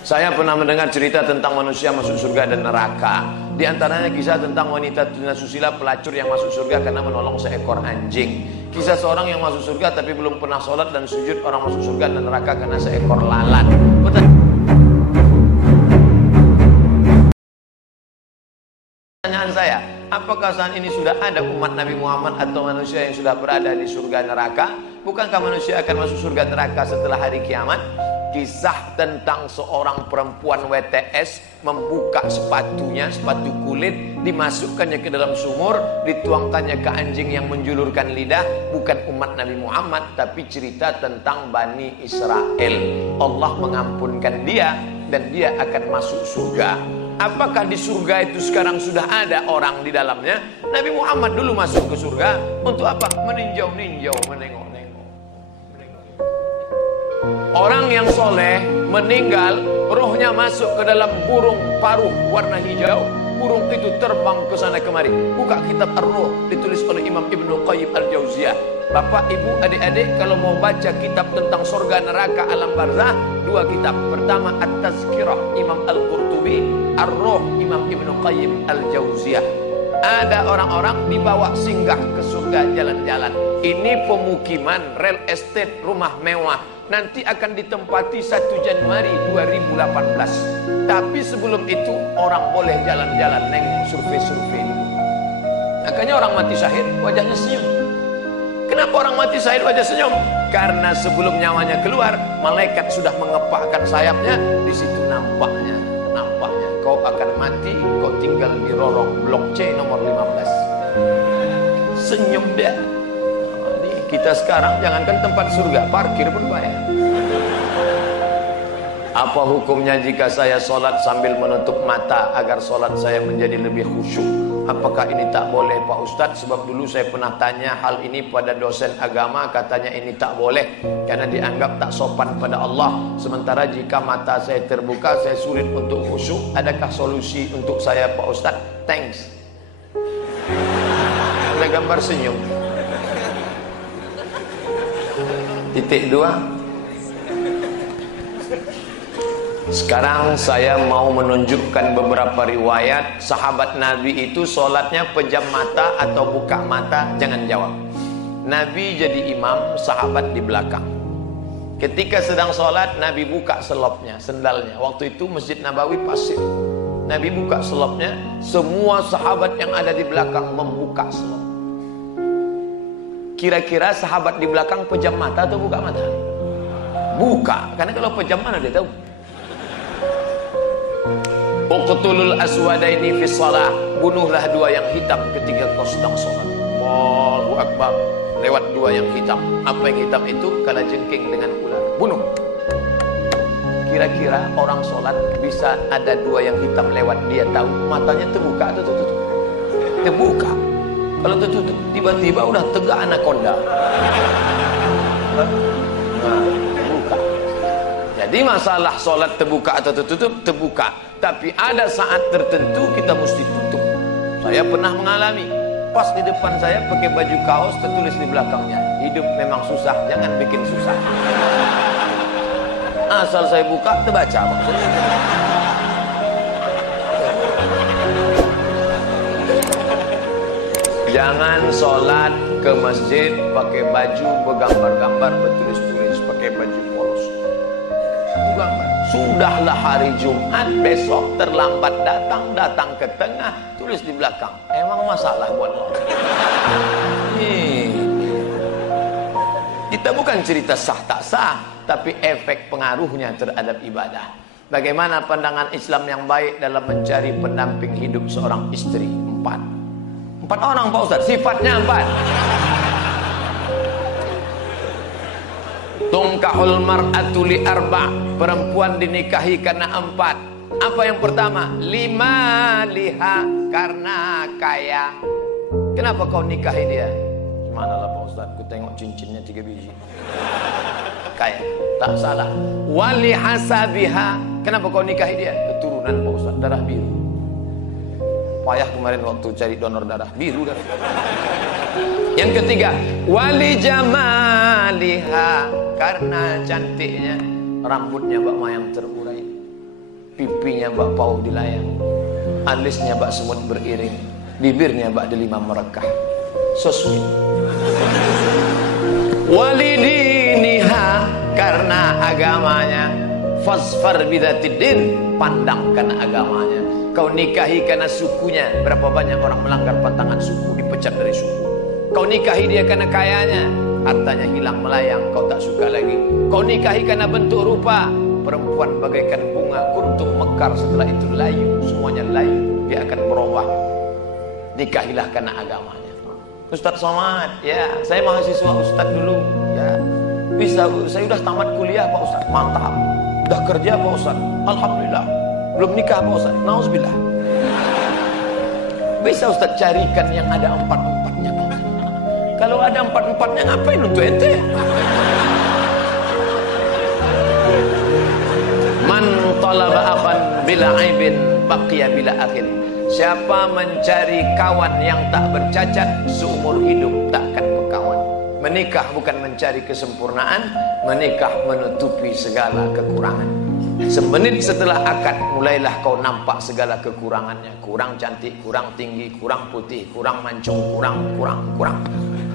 Saya pernah mendengar cerita tentang manusia masuk surga dan neraka. Di antaranya kisah tentang wanita tunasusila pelacur yang masuk surga karena menolong seekor anjing. Kisah seorang yang masuk surga tapi belum pernah sholat dan sujud, orang masuk surga dan neraka karena seekor lalat. Pertanyaan saya, apakah saat ini sudah ada umat Nabi Muhammad atau manusia yang sudah berada di surga neraka? Bukankah manusia akan masuk surga neraka setelah hari kiamat? Kisah tentang seorang perempuan WTS membuka sepatunya, sepatu kulit, dimasukkannya ke dalam sumur, dituangkannya ke anjing yang menjulurkan lidah. Bukan umat Nabi Muhammad, tapi cerita tentang Bani Israel. Allah mengampunkan dia dan dia akan masuk surga. Apakah di surga itu sekarang sudah ada orang di dalamnya? Nabi Muhammad dulu masuk ke surga untuk apa? Meninjau-ninjau, menengok-nengok. Orang yang soleh meninggal, rohnya masuk ke dalam burung paruh warna hijau. Burung itu terbang ke sana kemari. Buka kitab Ar-Ruh, ditulis oleh Imam Ibnu Qayyim Al-Jauziyah. Bapak, ibu, adik-adik, kalau mau baca kitab tentang surga, neraka, alam barzah, dua kitab. Pertama At-Tazkirah Imam Al-Qurtubi, Ar-Ruh Imam Ibnu Qayyim Al-Jauziyah. Ada orang-orang dibawa singgah ke surga jalan-jalan. Ini pemukiman, real estate, rumah mewah. Nanti akan ditempati 1 Januari 2018. Tapi sebelum itu orang boleh jalan-jalan, nengok, survei-survei. Makanya orang mati syahid wajahnya senyum. Kenapa orang mati syahid wajah senyum? Karena sebelum nyawanya keluar, malaikat sudah mengepakkan sayapnya. Di situ nampaknya kau akan mati, kau tinggal di lorong blok C nomor 15. Senyum dia. Kita sekarang jangankan tempat surga, parkir pun bayar. Apa hukumnya jika saya sholat sambil menutup mata agar sholat saya menjadi lebih khusyuk? Apakah ini tak boleh Pak Ustadz? Sebab dulu saya pernah tanya hal ini pada dosen agama, katanya ini tak boleh karena dianggap tak sopan pada Allah. Sementara jika mata saya terbuka, saya sulit untuk khusyuk. Adakah solusi untuk saya Pak Ustadz? Thanks. Ada gambar senyum. Titik 2. Sekarang saya mau menunjukkan beberapa riwayat sahabat Nabi itu sholatnya pejam mata atau buka mata. Jangan jawab. Nabi jadi imam, sahabat di belakang. Ketika sedang sholat, Nabi buka selopnya, sendalnya. Waktu itu Masjid Nabawi pasir. Nabi buka selopnya. Semua sahabat yang ada di belakang membuka selop. Kira-kira sahabat di belakang pejam mata atau buka mata? Buka, karena kalau pejam mana dia tahu. Uqtulul aswadaini fi shalah, bunuhlah dua yang hitam ketika kau sedang sholat. Allahu Akbar. Lewat dua yang hitam. Apa yang hitam itu? Kalajengking dengan ular. Bunuh. Kira-kira orang sholat bisa ada dua yang hitam lewat, dia tahu matanya terbuka atau tertutup? Terbuka. Kalau tertutup, tiba-tiba udah tegak anaconda. Nah, terbuka. Jadi masalah sholat terbuka atau tertutup, terbuka. Tapi ada saat tertentu kita mesti tutup. Saya pernah mengalami. Pas di depan saya pakai baju kaos, tertulis di belakangnya, hidup memang susah, jangan bikin susah. Asal saya buka, terbaca maksudnya. Jangan sholat ke masjid pakai baju bergambar-gambar, bertulis-tulis, pakai baju polos. Gambar. Sudahlah hari Jumat, besok terlambat datang ke tengah, tulis di belakang. Emang masalah buat lo? Kita bukan cerita sah tak sah, tapi efek pengaruhnya terhadap ibadah. Bagaimana pandangan Islam yang baik dalam mencari pendamping hidup seorang istri? 4 orang Pak Ustaz, sifatnya 4. Tungkahul mar'atu li arba', perempuan dinikahi karena 4. Apa yang pertama? 5 liha, karena kaya. Kenapa kau nikahi dia? Subhanallah Pak Ustaz, ku tengok cincinnya 3 biji. Kaya, tak salah. Wali hasabiha, kenapa kau nikahi dia? Keturunan Pak Ustaz, darah biru. Payah kemarin waktu cari donor darah biru darah. Yang ketiga, wali jamaliha, karena cantiknya, rambutnya Mbak Mayang terurai. pipinya bak pauh dilayang, alisnya bak semut beriring, bibirnya bak delima merekah. So sweet. Walidiniha, karena agamanya. Fasfar bidzatiddin, pandangkan agamanya. Kau nikahi karena sukunya. Berapa banyak orang melanggar pantangan suku, dipecat dari suku. Kau nikahi dia karena kayanya, hartanya hilang melayang, kau tak suka lagi. Kau nikahi karena bentuk rupa, perempuan bagaikan bunga kuntum mekar, setelah itu layu, semuanya layu, dia akan berubah. Nikahilah karena agamanya. Ustaz Somad, ya saya mahasiswa Ustaz dulu, ya bisa, saya udah tamat kuliah Pak Ustaz, mantap. Udah kerja Pak Ustaz, alhamdulillah. Belum nikah Pak Ustaz, nauzubillah. Bisa Ustaz carikan yang ada empat-empatnya Pak Ustaz. Kalau ada empat-empatnya ngapain untuk ente? Man talaba akhan bila aibin baqiya bila akhir. Siapa mencari kawan yang tak bercacat, seumur hidup takkan berkawan. Menikah bukan mencari kesempurnaan, menikah menutupi segala kekurangan. Semenit setelah akad, mulailah kau nampak segala kekurangannya. Kurang cantik, kurang tinggi, kurang putih, kurang mancung, kurang.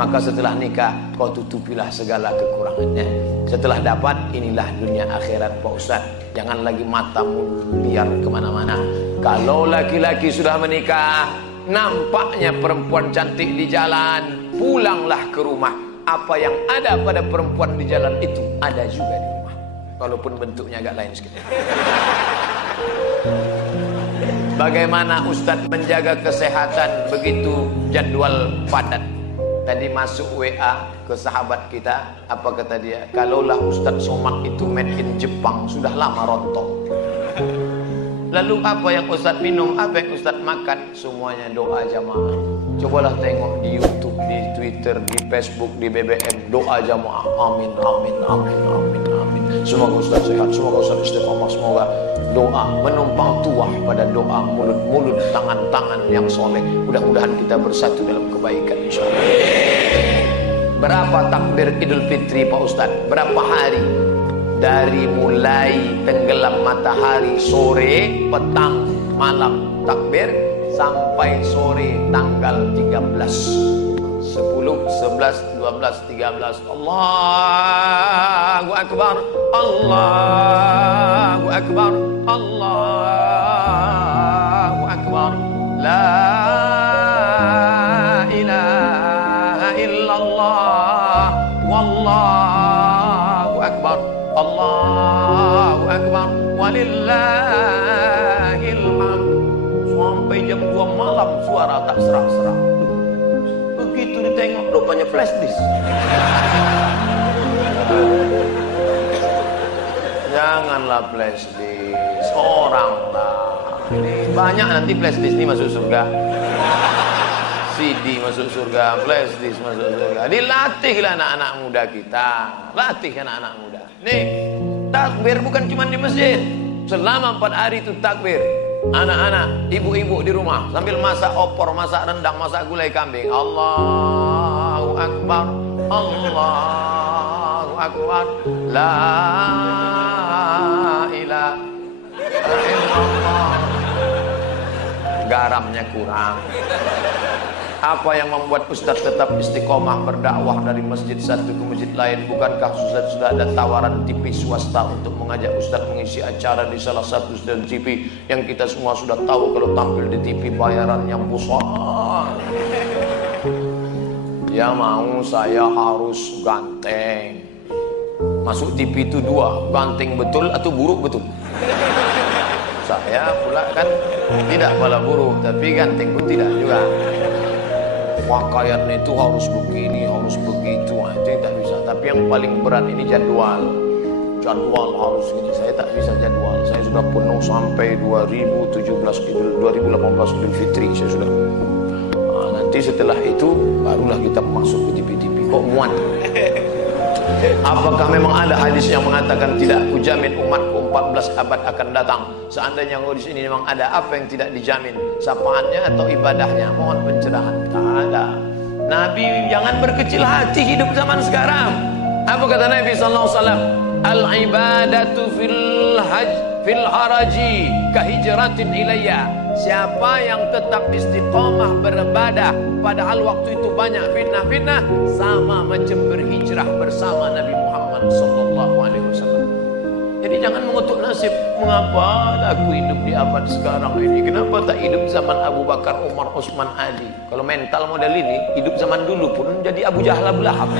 Maka setelah nikah, kau tutupilah segala kekurangannya. Setelah dapat, inilah dunia akhirat Pak Ustaz. Jangan lagi matamu liar kemana-mana. Kalau laki-laki sudah menikah, nampaknya perempuan cantik di jalan, pulanglah ke rumah. Apa yang ada pada perempuan di jalan itu ada juga di rumah, walaupun bentuknya agak lain sedikit. Bagaimana Ustadz menjaga kesehatan begitu jadwal padat? Tadi masuk WA ke sahabat kita, apa kata dia? Kalaulah Ustadz Somad itu made in Jepang, sudah lama rontok. Lalu apa yang Ustadz minum, apa yang Ustadz makan? Semuanya doa jamaah. Cobalah tengok di YouTube, di Twitter, di Facebook, di BBM, doa jamaah. Amin, amin, amin, amin, amin. Semoga Ustadz sehat, semoga Ustadz istiqomah, semoga doa menumpang tuah pada doa, mulut-mulut, tangan-tangan yang soleh. Mudah-mudahan kita bersatu dalam kebaikan insyaallah. Berapa takbir Idul Fitri Pak Ustadz? Berapa hari? Dari mulai tenggelam matahari sore, petang, malam takbir sampai sore tanggal 13, 10, 11, 12, 13. Allahu Akbar, Allahu Akbar, Allahu Akbar. La ilaha illallah, wallahu akbar. Allahu Akbar walillahil hamd. Sampai jam 2 malam suara tak serak-serak. Begitu ditengok rupanya flash disk. Janganlah flash disk, orang lah. Ini banyak nanti flash disk ini masuk surga. CD masuk surga, flash disk masuk surga. Dilatihlah anak-anak muda kita. Latih anak-anak muda. Nih, takbir bukan cuma di masjid. Selama 4 hari itu takbir. Anak-anak, ibu-ibu di rumah sambil masak opor, masak rendang, masak gulai kambing. Allahu Akbar, Allahu Akbar. La ilaha illallah. Garamnya kurang. Apa yang membuat Ustadz tetap istiqomah berdakwah dari masjid satu ke masjid lain? Bukankah Ustadz sudah ada tawaran TV swasta untuk mengajak Ustadz mengisi acara di salah satu stasiun TV yang kita semua sudah tahu kalau tampil di TV bayaran yang besar? Ya mau saya harus ganteng. Masuk TV itu 2, ganteng betul atau buruk betul? Saya pula kan tidak pala buruk, tapi ganteng pun tidak juga. Pakaiannya itu harus begini, harus begitu, itu yang tak bisa. Tapi yang paling berat ini jadwal. Jadwal harus gini, saya tak bisa jadwal. Saya sudah penuh sampai 2018 Idul Fitri, saya sudah. Nanti setelah itu barulah kita masuk ke TV-TV. Kok muat? Apakah memang ada hadis yang mengatakan tidak kujamin umatku 14 abad akan datang? Seandainya hadis ini memang ada, apa yang tidak dijamin? Syafaatnya atau ibadahnya? Mohon pencerahan. Tak ada. Nabi jangan berkecil hati hidup zaman sekarang. Apa kata Nabi sallallahu alaihi wasallam? Al ibadatu fil hajj fil haraji kahijratin ilayya. Siapa yang tetap istiqamah beribadah padahal waktu itu banyak fitnah-fitnah, sama macam berhijrah bersama Nabi Muhammad sallallahu alaihi wasallam. Jadi jangan mengutuk nasib. Mengapa aku hidup di abad sekarang ini? Kenapa tak hidup zaman Abu Bakar, Umar, Utsman, Ali? Kalau mental model ini, hidup zaman dulu pun jadi Abu Jahal, Abu Lahab.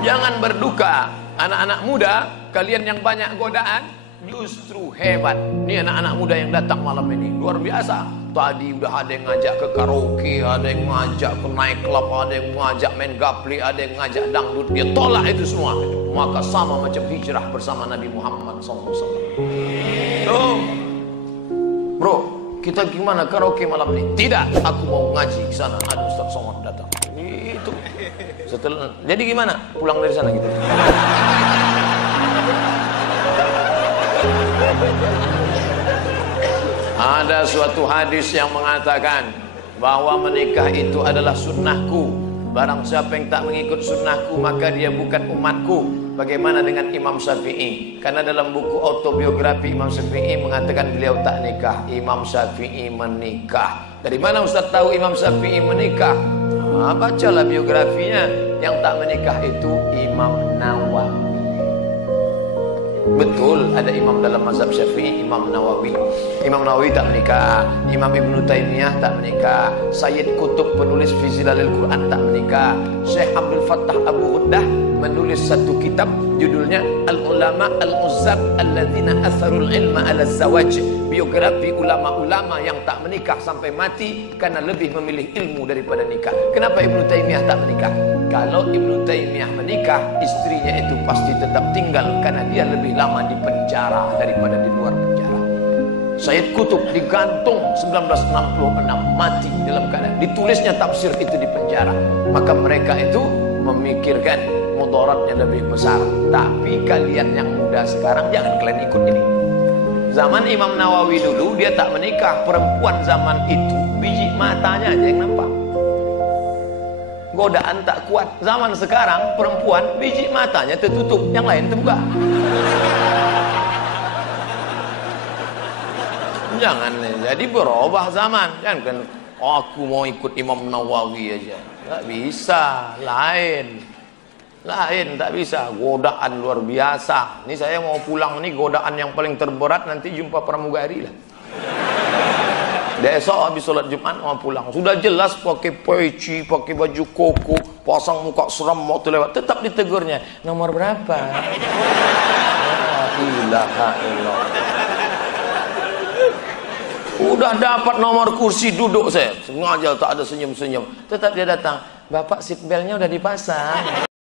Jangan berduka. Anak-anak muda, kalian yang banyak godaan, justru hebat. Ini anak-anak muda yang datang malam ini, luar biasa. Tadi udah ada yang ngajak ke karaoke, ada yang ngajak ke night club, ada yang ngajak main gapli, ada yang ngajak dangdut. Dia tolak itu semua. Maka sama macam hijrah bersama Nabi Muhammad SAW. Tuh, bro, kita gimana karaoke malam ini? Tidak, aku mau ngaji ke sana. Ada Ustaz Somad datang. Itu. Setelah, jadi gimana? Pulang dari sana gitu. Ada suatu hadis yang mengatakan bahwa menikah itu adalah sunnahku. Barang siapa yang tak mengikut sunnahku, maka dia bukan umatku. Bagaimana dengan Imam Syafi'i? Karena dalam buku autobiografi Imam Syafi'i mengatakan beliau tak nikah. Imam Syafi'i menikah. Dari mana Ustaz tahu Imam Syafi'i menikah? Nah, bacalah biografinya. Yang tak menikah itu Imam Nawawi. Betul, ada imam dalam mazhab Syafi'i, Imam Nawawi. Imam Nawawi tak menikah. Imam Ibnu Taimiyah tak menikah. Sayyid Qutb penulis Fizilalil Quran tak menikah. Syekh Abdul Fattah Abu Uddah menulis satu kitab judulnya Al-Ulama Al-Uzzab Alladzina Atharul Ilma Ala Zawaj. Biografi ulama-ulama yang tak menikah sampai mati karena lebih memilih ilmu daripada nikah. Kenapa Ibnu Taimiyah tak menikah? Kalau Ibnu Taimiyah menikah, istrinya itu pasti tetap tinggal karena dia lebih lama di penjara daripada di luar penjara. Sayyid Qutb digantung 1966, mati dalam keadaan ditulisnya tafsir itu di penjara. Maka mereka itu memikirkan mudaratnya lebih besar. Tapi kalian yang muda sekarang jangan kalian ikut ini. Zaman Imam Nawawi dulu dia tak menikah. Perempuan zaman itu biji matanya aja yang nampak. Godaan tak kuat. Zaman sekarang perempuan biji matanya tertutup, yang lain terbuka. Jangan jadi berubah zaman. Jangan kan aku mau ikut Imam Nawawi aja. Tak bisa, lain. Lain, tak bisa. Godaan luar biasa. Ini saya mau pulang, ini godaan yang paling terberat. Nanti jumpa pramugari lah. Besok habis sholat Jumat mau pulang. Sudah jelas pakai peci, pakai baju koko, pasang muka seram waktu lewat. Tetap ditegurnya. Nomor berapa? La ilaha illallah. Udah dapat nomor kursi duduk saya. Sengaja tak ada senyum-senyum. Tetap dia datang. Bapak seatbeltnya udah dipasang.